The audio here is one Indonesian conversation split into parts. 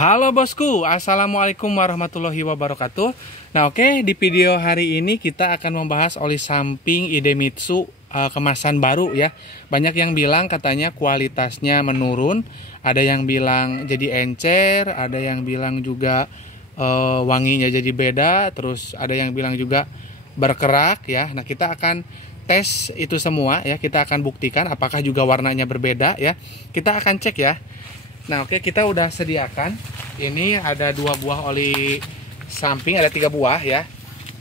Halo bosku, assalamualaikum warahmatullahi wabarakatuh. Nah oke, di video hari ini kita akan membahas oli samping Idemitsu kemasan baru ya. Banyak yang bilang katanya kualitasnya menurun, ada yang bilang jadi encer, ada yang bilang juga wanginya jadi beda, terus ada yang bilang juga berkerak ya. Nah kita akan tes itu semua ya, kita akan buktikan apakah juga warnanya berbeda ya. Kita akan cek ya. Nah oke, kita udah sediakan. Ini ada 2 buah oli samping, ada 3 buah ya.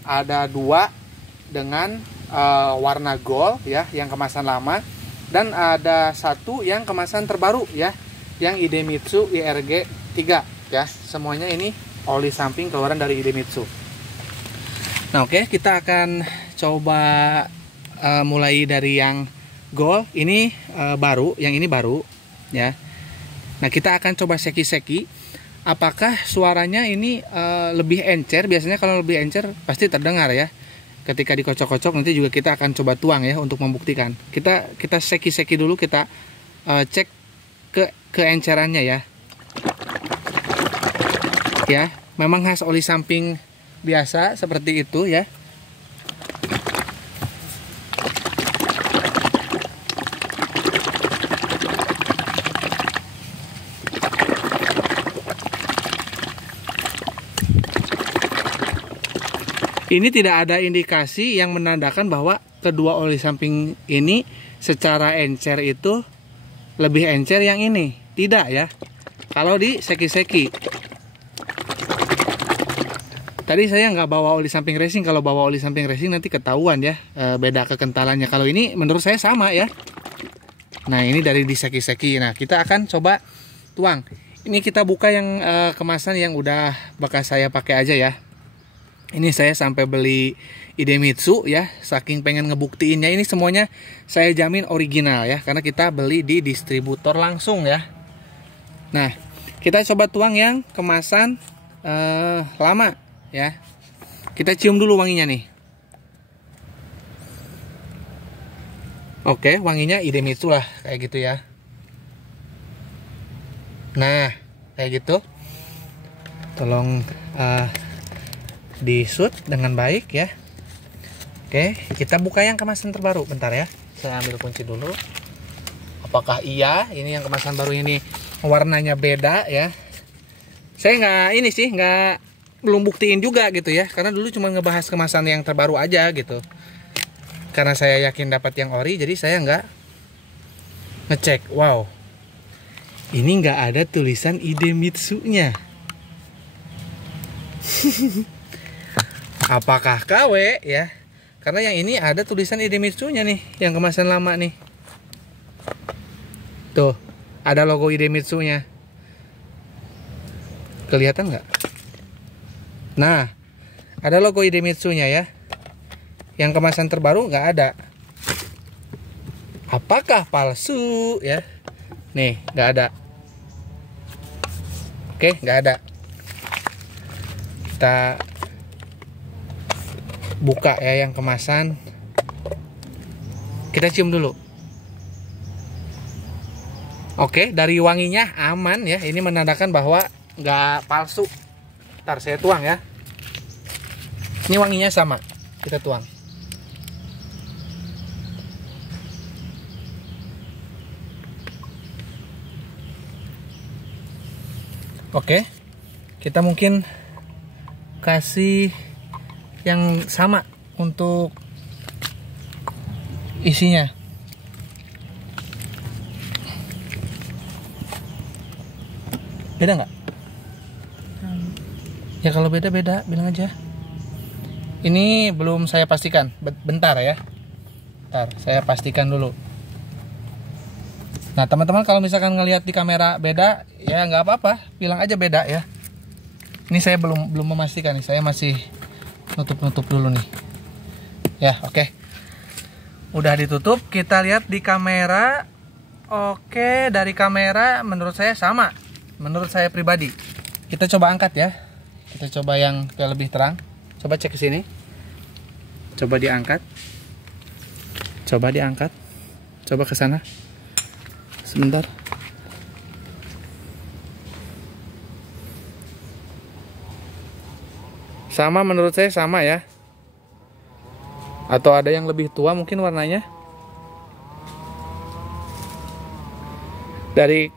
Ada 2 dengan warna gold ya, yang kemasan lama. Dan ada 1 yang kemasan terbaru ya, yang Idemitsu IRG 3 ya. Semuanya ini oli samping keluaran dari Idemitsu. Nah oke, kita akan coba mulai dari yang gold. Ini baru, yang ini baru ya. Nah kita akan coba seki-seki apakah suaranya ini lebih encer. Biasanya kalau lebih encer pasti terdengar ya ketika dikocok-kocok. Nanti juga kita akan coba tuang ya untuk membuktikan. Kita seki-seki dulu, kita cek keencerannya ya. Ya, memang khas oli samping biasa seperti itu ya. Ini tidak ada indikasi yang menandakan bahwa kedua oli samping ini secara encer itu lebih encer yang ini. Tidak ya. Kalau di seki-seki. Tadi saya nggak bawa oli samping racing. Kalau bawa oli samping racing nanti ketahuan ya beda kekentalannya. Kalau ini menurut saya sama ya. Nah ini dari di seki-seki. Nah kita akan coba tuang. Ini kita buka yang kemasan yang udah bekas saya pakai aja ya. Ini saya sampai beli Idemitsu ya, saking pengen ngebuktiinnya. Ini semuanya saya jamin original ya, karena kita beli di distributor langsung ya. Nah, kita coba tuang yang kemasan lama ya. Kita cium dulu wanginya nih. Oke, wanginya Idemitsu lah, kayak gitu ya. Nah, kayak gitu. Tolong di-shoot dengan baik ya. Oke, kita buka yang kemasan terbaru. Bentar ya, saya ambil kunci dulu. Apakah iya ini yang kemasan baru ini warnanya beda ya? Saya belum buktiin juga gitu ya, karena dulu cuma ngebahas kemasan yang terbaru aja gitu. Karena saya yakin dapat yang ori, jadi saya nggak ngecek. Wow, ini nggak ada tulisan Idemitsu-nya. Apakah KW ya? Karena yang ini ada tulisan Idemitsu-nya nih, yang kemasan lama nih. Tuh, ada logo Idemitsu-nya. Kelihatan nggak? Nah, ada logo Idemitsu-nya ya. Yang kemasan terbaru nggak ada. Apakah palsu ya? Nih, nggak ada. Oke, nggak ada. Kita buka ya yang kemasan. Kita cium dulu. Oke, dari wanginya aman ya. Ini menandakan bahwa nggak palsu. Ntar saya tuang ya. Ini wanginya sama. Kita tuang. Oke, kita mungkin kasih yang sama untuk isinya. Beda nggak? Ya kalau beda bilang aja. Ini belum saya pastikan. Bentar ya. Bentar, saya pastikan dulu. Nah teman-teman kalau misalkan ngelihat di kamera beda, ya nggak apa-apa, bilang aja beda ya. Ini saya belum memastikan nih, saya masih nutup dulu nih ya. Oke, udah ditutup. Kita lihat di kamera. Oke, dari kamera menurut saya sama, menurut saya pribadi. Kita coba angkat ya, kita coba yang lebih terang. Coba cek ke sini, coba diangkat, coba ke sana sebentar. Sama, menurut saya sama ya. Atau ada yang lebih tua mungkin warnanya. Dari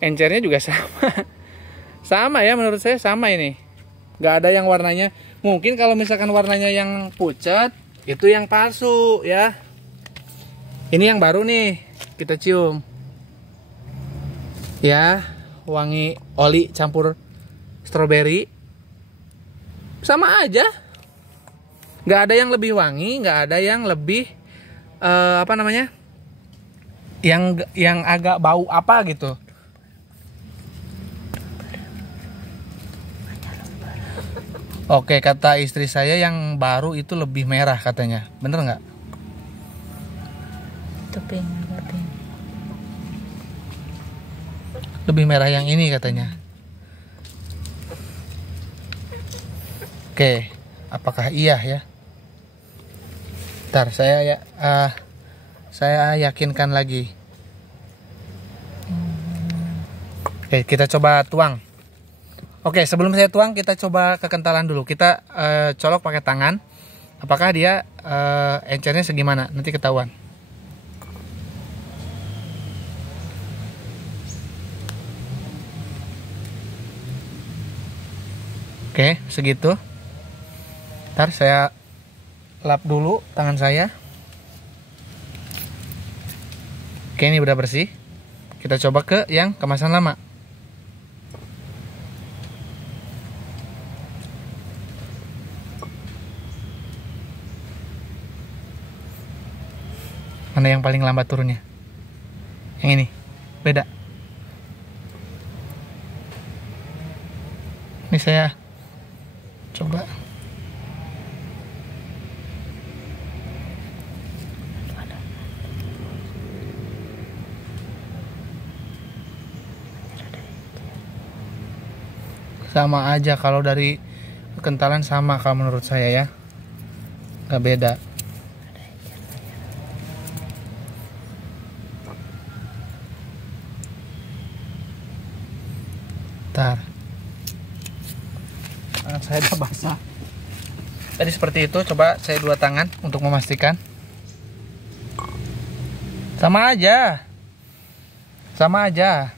encernya juga sama. Sama ya, menurut saya sama ini. Gak ada yang warnanya. Mungkin kalau misalkan warnanya yang pucat, itu yang palsu ya. Ini yang baru nih, kita cium. Ya, wangi oli campur stroberi. Sama aja. Gak ada yang lebih wangi, gak ada yang lebih apa namanya? Yang agak bau apa gitu. Oke, kata istri saya yang baru itu lebih merah katanya. Bener nggak? Itu pink, agak pink. Lebih merah yang ini katanya. Oke, apakah iya ya? Ntar saya yakinkan lagi. Oke, kita coba tuang. Oke, sebelum saya tuang, kita coba kekentalan dulu. Kita colok pakai tangan. Apakah dia encernya segimana? Nanti ketahuan. Oke, segitu. Ntar saya lap dulu tangan saya. Oke, ini udah bersih. Kita coba ke yang kemasan lama. Mana yang paling lambat turunnya? Yang ini. Beda. Ini saya coba. Sama aja, kalau dari kekentalan sama kalau menurut saya ya. Nggak beda. Bentar. Tangan saya udah basah. Tadi seperti itu, coba saya dua tangan untuk memastikan. Sama aja. Sama aja.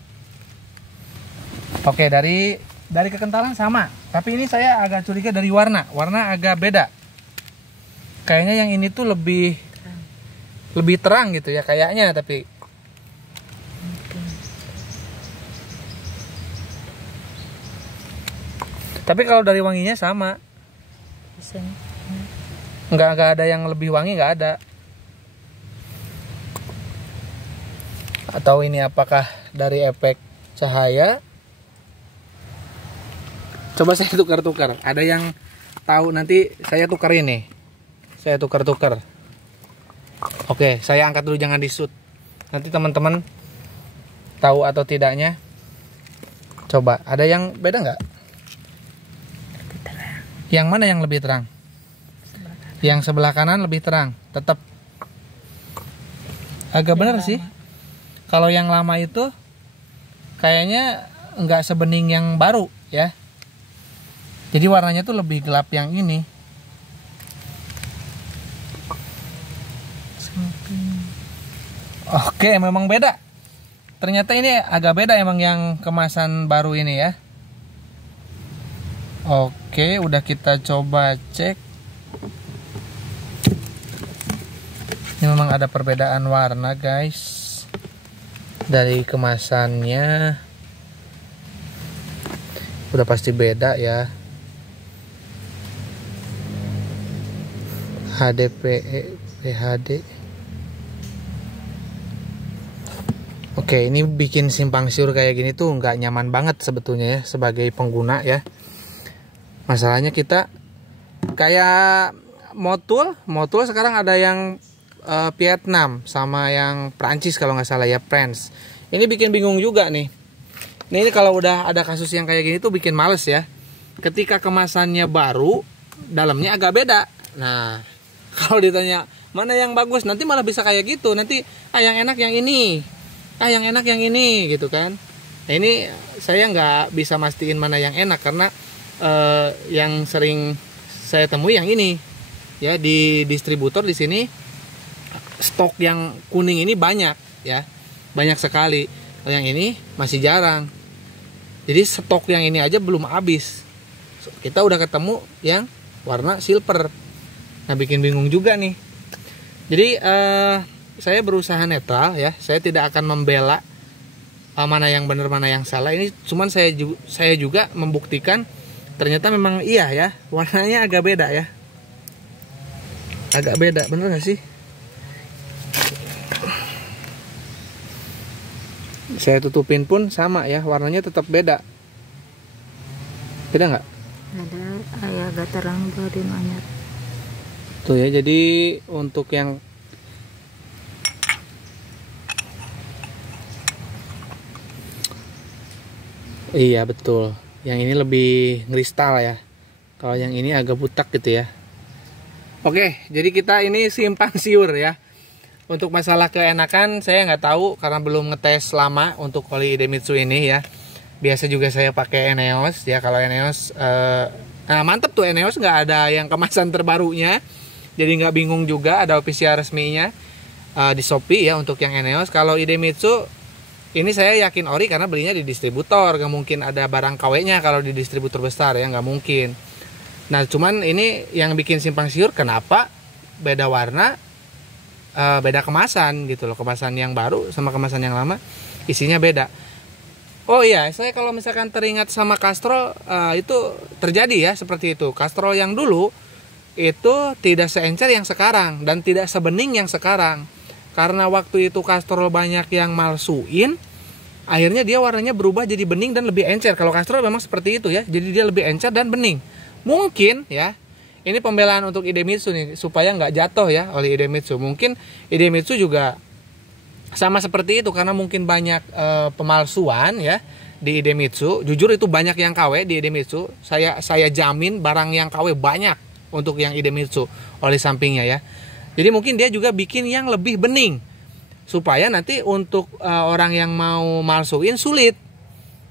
Oke, dari kekentalan sama. Tapi ini saya agak curiga dari warna. Warna agak beda. Kayaknya yang ini tuh lebih terang gitu ya kayaknya, tapi kalau dari wanginya sama. Nggak ada yang lebih wangi, nggak ada. Atau ini apakah dari efek cahaya? Coba saya tukar-tukar. Ada yang tahu, nanti saya tukar ini. Saya tukar-tukar. Oke, saya angkat dulu, jangan di-shoot. Nanti teman-teman tahu atau tidaknya. Coba, ada yang beda nggak? Yang mana yang lebih terang? Yang sebelah kanan lebih terang, tetap. Agak benar sih. Kalau yang lama itu kayaknya nggak sebening yang baru ya. Jadi warnanya tuh lebih gelap yang ini. Oke, memang beda. Ternyata ini agak beda emang yang kemasan baru ini ya. Oke, udah kita coba cek. Ini memang ada perbedaan warna guys. Dari kemasannya udah pasti beda ya. HDPE, PHD. Oke, ini bikin simpang siur kayak gini tuh nggak nyaman banget sebetulnya ya sebagai pengguna ya. Masalahnya kita kayak motul sekarang ada yang Vietnam sama yang Prancis kalau nggak salah ya, France. Ini bikin bingung juga nih. Ini kalau udah ada kasus yang kayak gini tuh bikin males ya. Ketika kemasannya baru, dalamnya agak beda. Nah, kalau ditanya mana yang bagus, nanti malah bisa kayak gitu. Nanti yang enak yang ini, yang enak yang ini gitu kan. Nah, ini saya nggak bisa mastiin mana yang enak karena yang sering saya temui yang ini ya, di distributor di sini stok yang kuning ini banyak ya, banyak sekali. Kalau yang ini masih jarang. Jadi stok yang ini aja belum habis. Kita udah ketemu yang warna silver. Nah, bikin bingung juga nih. Jadi saya berusaha netral ya. Saya tidak akan membela mana yang benar mana yang salah. Ini cuman saya juga membuktikan ternyata memang iya ya, warnanya agak beda ya. Agak beda, bener gak sih? Saya tutupin pun sama ya, warnanya tetap beda. Beda nggak? Ada agak terang dari anyar. Tuh ya, jadi untuk yang iya betul, yang ini lebih kristal ya. Kalau yang ini agak butak gitu ya. Oke, jadi kita ini simpang siur ya. Untuk masalah keenakan saya nggak tahu karena belum ngetes lama untuk oli Idemitsu ini ya. Biasa juga saya pakai Eneos ya. Kalau Eneos, nah mantep tuh Eneos, nggak ada yang kemasan terbarunya. Jadi nggak bingung juga, ada official resminya di Shopee ya untuk yang Eneos. Kalau Idemitsu ini saya yakin ori karena belinya di distributor, nggak mungkin ada barang KW-nya kalau di distributor besar ya, nggak mungkin. Nah cuman ini yang bikin simpang siur, kenapa beda warna, beda kemasan gitu loh. Kemasan yang baru sama kemasan yang lama isinya beda. Oh iya, saya kalau misalkan teringat sama Castrol, itu terjadi ya seperti itu. Castrol yang dulu itu tidak seencer yang sekarang dan tidak sebening yang sekarang. Karena waktu itu Castrol banyak yang malsuin, akhirnya dia warnanya berubah jadi bening dan lebih encer. Kalau Castrol memang seperti itu ya, jadi dia lebih encer dan bening. Mungkin ya, ini pembelaan untuk Idemitsu nih, supaya nggak jatuh ya oleh Idemitsu. Mungkin Idemitsu juga sama seperti itu, karena mungkin banyak pemalsuan ya di Idemitsu. Jujur itu banyak yang KW di Idemitsu. Saya jamin barang yang KW banyak untuk yang Idemitsu oli sampingnya ya. Jadi mungkin dia juga bikin yang lebih bening, supaya nanti untuk orang yang mau malsuin sulit.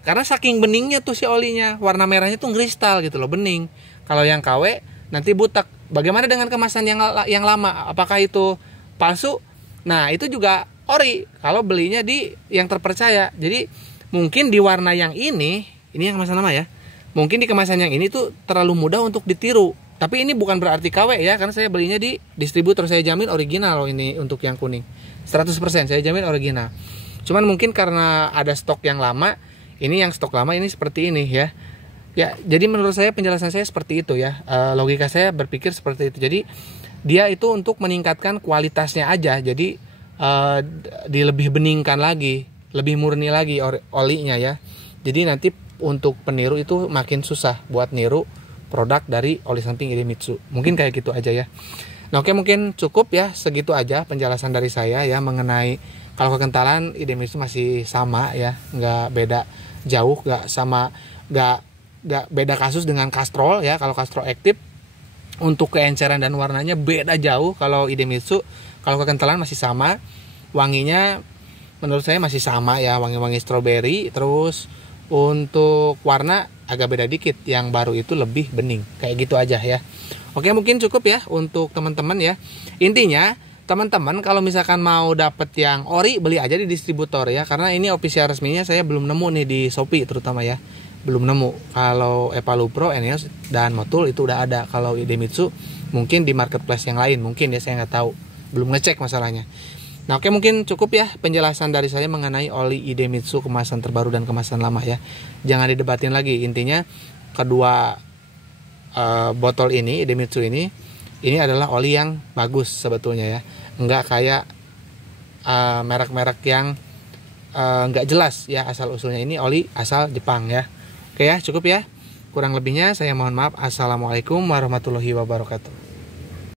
Karena saking beningnya tuh si olinya, warna merahnya tuh kristal gitu loh, bening. Kalau yang KW nanti butak. Bagaimana dengan kemasan yang lama? Apakah itu palsu? Nah itu juga ori kalau belinya di yang terpercaya. Jadi mungkin di warna yang ini yang kemasan lama ya, mungkin di kemasan yang ini tuh terlalu mudah untuk ditiru. Tapi ini bukan berarti KW ya, karena saya belinya di distributor, saya jamin original loh ini untuk yang kuning. 100% saya jamin original. Cuman mungkin karena ada stok yang lama, ini yang stok lama ini seperti ini ya. Ya, jadi menurut saya penjelasan saya seperti itu ya. Logika saya berpikir seperti itu. Jadi dia itu untuk meningkatkan kualitasnya aja. Jadi dilebih beningkan lagi, lebih murni lagi olinya ya. Jadi nanti untuk peniru itu makin susah buat niru produk dari oli samping Idemitsu. Mungkin kayak gitu aja ya. Nah oke, mungkin cukup ya, segitu aja penjelasan dari saya ya mengenai kalau kekentalan Idemitsu masih sama ya, nggak beda jauh, nggak sama, nggak beda kasus dengan Castrol ya. Kalau Castrol aktif untuk keenceran dan warnanya beda jauh. Kalau Idemitsu kalau kekentalan masih sama, wanginya menurut saya masih sama ya, wangi-wangi stroberi. Terus untuk warna agak beda dikit, yang baru itu lebih bening. Kayak gitu aja ya. Oke, mungkin cukup ya untuk teman-teman ya. Intinya teman-teman kalau misalkan mau dapet yang ori, beli aja di distributor ya, karena ini official resminya saya belum nemu nih di Shopee terutama ya. Belum nemu. Kalau Epalu Pro, Eneos dan Motul itu udah ada. Kalau Idemitsu mungkin di marketplace yang lain, mungkin ya, saya nggak tahu. Belum ngecek masalahnya. Nah oke, mungkin cukup ya penjelasan dari saya mengenai oli Idemitsu kemasan terbaru dan kemasan lama ya. Jangan didebatin lagi. Intinya kedua botol ini, Idemitsu ini adalah oli yang bagus sebetulnya ya. Enggak kayak merek-merek yang enggak jelas ya asal usulnya. Ini oli asal Jepang ya. Oke ya, cukup ya. Kurang lebihnya saya mohon maaf. Assalamualaikum warahmatullahi wabarakatuh.